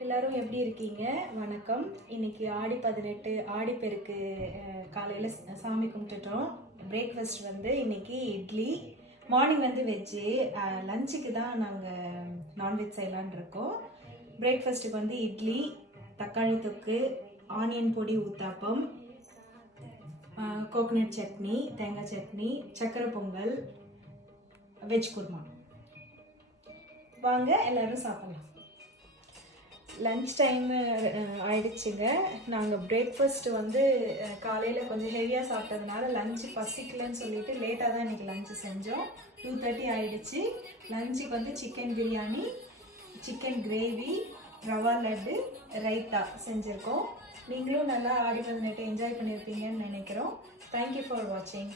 எல்லாரும் எப்படி இருக்கீங்க? வணக்கம். இன்னைக்கு ஆடி 18 ஆடிப்பெருக்கு காலையில் சாமி கும்பிட்டுட்டோம். பிரேக்ஃபாஸ்ட் வந்து இன்னைக்கு இட்லி, மார்னிங் வந்து வெஜ்ஜு, லஞ்சுக்கு தான் நாங்கள் நான்வெஜ் செய்யலான் இருக்கோம். பிரேக்ஃபாஸ்ட்டுக்கு வந்து இட்லி, தக்காளி தொக்கு, ஆனியன் பொடி ஊத்தாப்பம், கோகனட் சட்னி, தேங்காய் சட்னி, சக்கரை பொங்கல், வெஜ் குருமா. வாங்க எல்லாரும் சாப்பிடலாம். லன்ச் டைம் ஆயிடுச்சுங்க. நாங்கள் பிரேக்ஃபாஸ்ட் வந்து காலையில் கொஞ்சம் ஹெவியாக சாப்பிட்டதுனால லஞ்சு பசிக்கலன்னு சொல்லிட்டு லேட்டாக தான் இன்றைக்கி லஞ்சு செஞ்சோம். 2:30 ஆகிடுச்சு. லஞ்சுக்கு வந்து chicken biryani, chicken gravy, rava laddu, raita செஞ்சுருக்கோம். நீங்களும் நல்லா ஆடி 18 என்ஜாய் பண்ணியிருப்பீங்கன்னு நினைக்கிறோம். தேங்க்யூ ஃபார் வாட்சிங்.